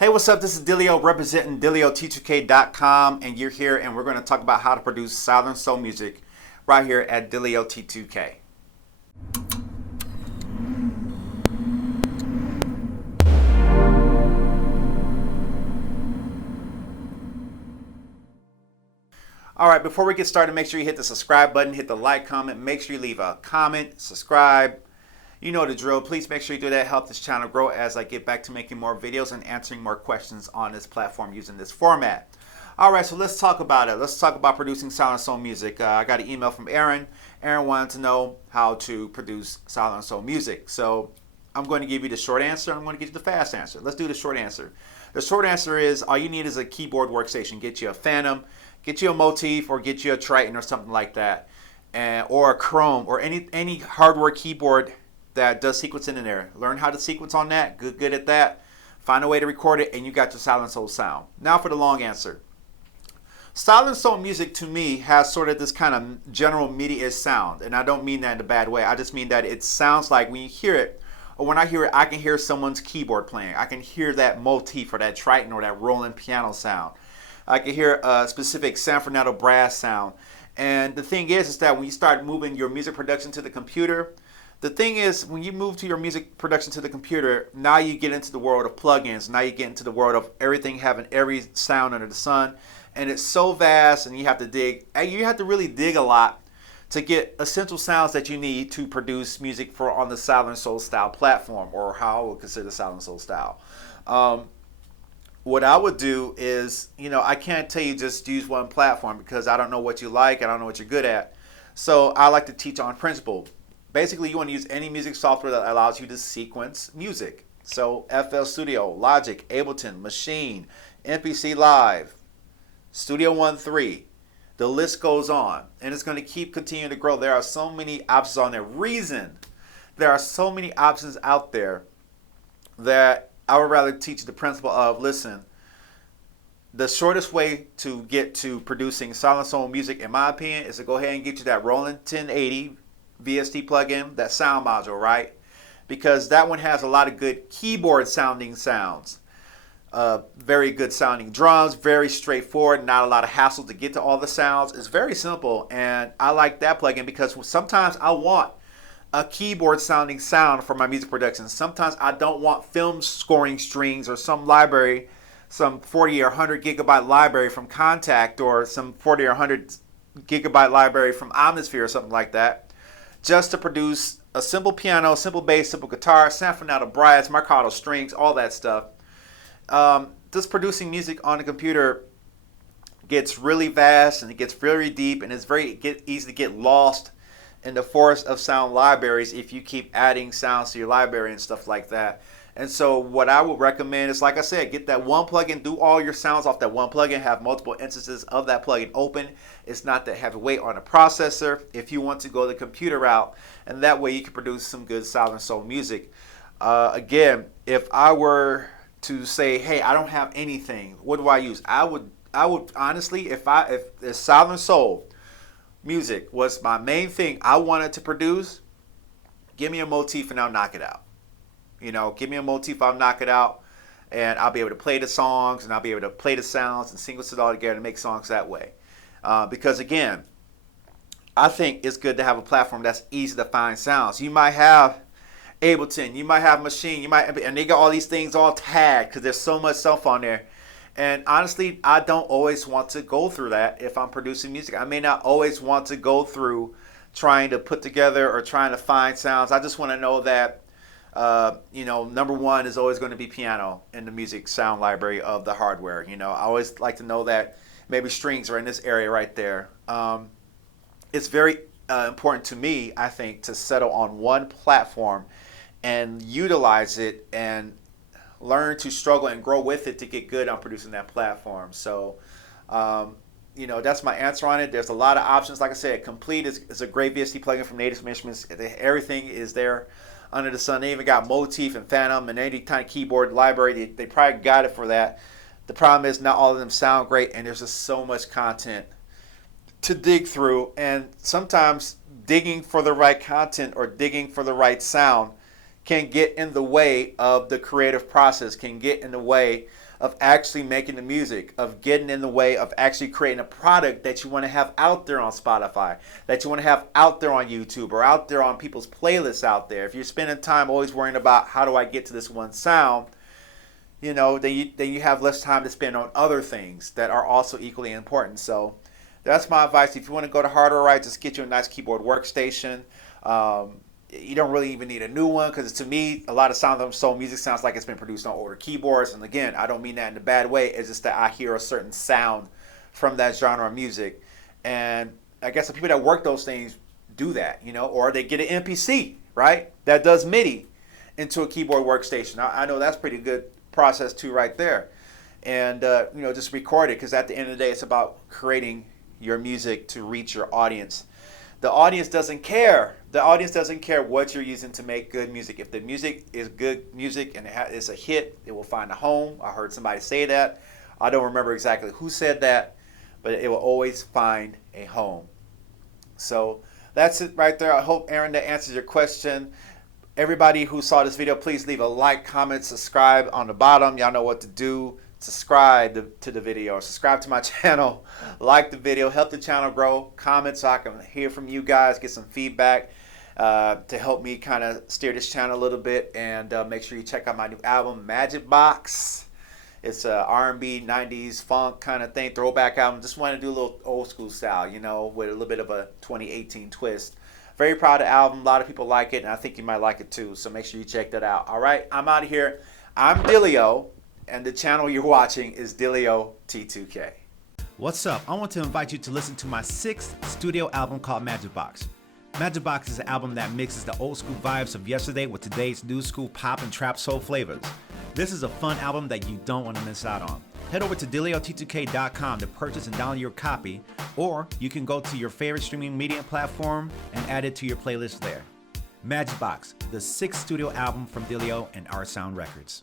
Hey, what's up? This is Dillio representing DillioT2K.com, and you're here, and we're going to talk about how to produce Southern Soul music right here at Dillio T2K. All right, before we get started, make sure you hit the subscribe button, hit the like, comment, make sure you leave a comment, subscribe. You know the drill. Please make sure you do that. Help this channel grow as I get back to making more videos and answering more questions on this platform using this format. All right, so let's talk about it. Let's talk about producing Southern Soul music. I got an email from Aaron. Aaron wanted to know how to produce Southern Soul music. So I'm going to give you the short answer. I'm going to give you the fast answer. Let's do the short answer. The short answer is all you need is a keyboard workstation. Get you a Phantom, get you a Motif, or get you a Triton or something like that, or a Chrome, or any hardware keyboard that does sequencing in there. Learn how to sequence on that. Good at that. Find a way to record it, and you got your Southern Soul sound. Now for the long answer. Southern Soul music to me has sort of this kind of general MIDI-ish sound, and I don't mean that in a bad way. I just mean that it sounds like when you hear it, or when I hear it, I can hear someone's keyboard playing. I can hear that motif or that Triton or that rolling piano sound. I can hear a specific Silverado brass sound. And the thing is that when you start moving your music production to the computer, the thing is, when you move to your music production to the computer, now you get into the world of plugins. Now you get into the world of everything having every sound under the sun. And it's so vast, and you have to dig. You have to really dig a lot to get essential sounds that you need to produce music for on the Southern Soul style platform, or how I would consider Southern Soul style. What I would do is, I can't tell you just use one platform because I don't know what you like. I don't know what you're good at. So I like to teach on principle. Basically, you want to use any music software that allows you to sequence music. So FL Studio, Logic, Ableton, Maschine, MPC Live, Studio One 3. The list goes on, and it's going to continue to grow. There are so many options on there. There are so many options out there that I would rather teach the principle of, listen, the shortest way to get to producing Southern Soul music, in my opinion, is to go ahead and get you that Roland 1080 VST plugin, that sound module, right? Because that one has a lot of good keyboard sounding sounds. Very good sounding drums, very straightforward, not a lot of hassle to get to all the sounds. It's very simple, and I like that plugin because sometimes I want a keyboard sounding sound for my music production. Sometimes I don't want film scoring strings or some library, some 40 or 100 gigabyte library from Contact, or some 40 or 100 gigabyte library from Omnisphere or something like that, just to produce a simple piano, simple bass, simple guitar, Silverado brass, Mercado strings, all that stuff. Just producing music on a computer gets really vast, and it gets very deep, and it's very easy to get lost in the forest of sound libraries if you keep adding sounds to your library and stuff like that. And so what I would recommend is, like I said, get that one plugin, do all your sounds off that one plugin, have multiple instances of that plugin open. It's not that heavy weight on a processor if you want to go the computer route, and that way you can produce some good Southern Soul music. Again, if I were to say, hey, I don't have anything, what do I use? I would honestly, if the Southern Soul music was my main thing I wanted to produce, give me a motif and I'll knock it out. Give me a motif, I'll knock it out, and I'll be able to play the songs, and I'll be able to play the sounds and sequence it all together and make songs that way. Because again, I think it's good to have a platform that's easy to find sounds. You might have Ableton, you might have Maschine, and they got all these things all tagged because there's so much stuff on there. And honestly, I don't always want to go through that if I'm producing music. I may not always want to go through trying to put together or trying to find sounds. I just want to know that, number one is always going to be piano in the music sound library of the hardware. I always like to know that maybe strings are in this area right there. It's very important to me, I think, to settle on one platform and utilize it and learn to struggle and grow with it to get good on producing that platform. So, that's my answer on it. There's a lot of options. Like I said, Complete is a great VST plugin from Native Instruments. Everything is there under the sun. They even got Motif and Phantom and any kind of keyboard library. They probably got it for that. The problem is not all of them sound great, and there's just so much content to dig through. And sometimes digging for the right content or digging for the right sound can get in the way of the creative process, can get in the way of actually making the music, of getting in the way of actually creating a product that you want to have out there on Spotify, that you want to have out there on YouTube or out there on people's playlists out there. If you're spending time always worrying about how do I get to this one sound, you know, then you have less time to spend on other things that are also equally important. So that's my advice. If you want to go to hardware right, just get you a nice keyboard workstation. You don't really even need a new one, because to me, a lot of soul music sounds like it's been produced on older keyboards. And again, I don't mean that in a bad way. It's just that I hear a certain sound from that genre of music. And I guess the people that work those things do that, you know, or they get an MPC, right, that does MIDI into a keyboard workstation. I know that's pretty good process too right there. And, you know, just record it, because at the end of the day, it's about creating your music to reach your audience. The audience doesn't care. The audience doesn't care what you're using to make good music. If the music is good music and it's a hit, it will find a home. I heard somebody say that. I don't remember exactly who said that, but it will always find a home. So that's it right there. I hope, Aaron, that answers your question. Everybody who saw this video, please leave a like, comment, subscribe on the bottom. Y'all know what to do. Subscribe to the video, or subscribe to my channel, like the video, help the channel grow, comment so I can hear from you guys, get some feedback to help me kind of steer this channel a little bit. And make sure you check out my new album, Magic Box. It's a R&B 90s funk kind of thing, throwback album. Just want to do a little old school style, you know, with a little bit of a 2018 twist. Very proud of the album. A lot of people like it, and I think you might like it too, so make sure you check that out. All right, I'm out of here. I'm Dillio, and the channel you're watching is Dillio T2K. What's up? I want to invite you to listen to my 6th studio album called Magic Box. Magic Box is an album that mixes the old school vibes of yesterday with today's new school pop and trap soul flavors. This is a fun album that you don't want to miss out on. Head over to DillioT2K.com to purchase and download your copy, or you can go to your favorite streaming media platform and add it to your playlist there. Magic Box, the 6th studio album from Dillio and Our Sound Records.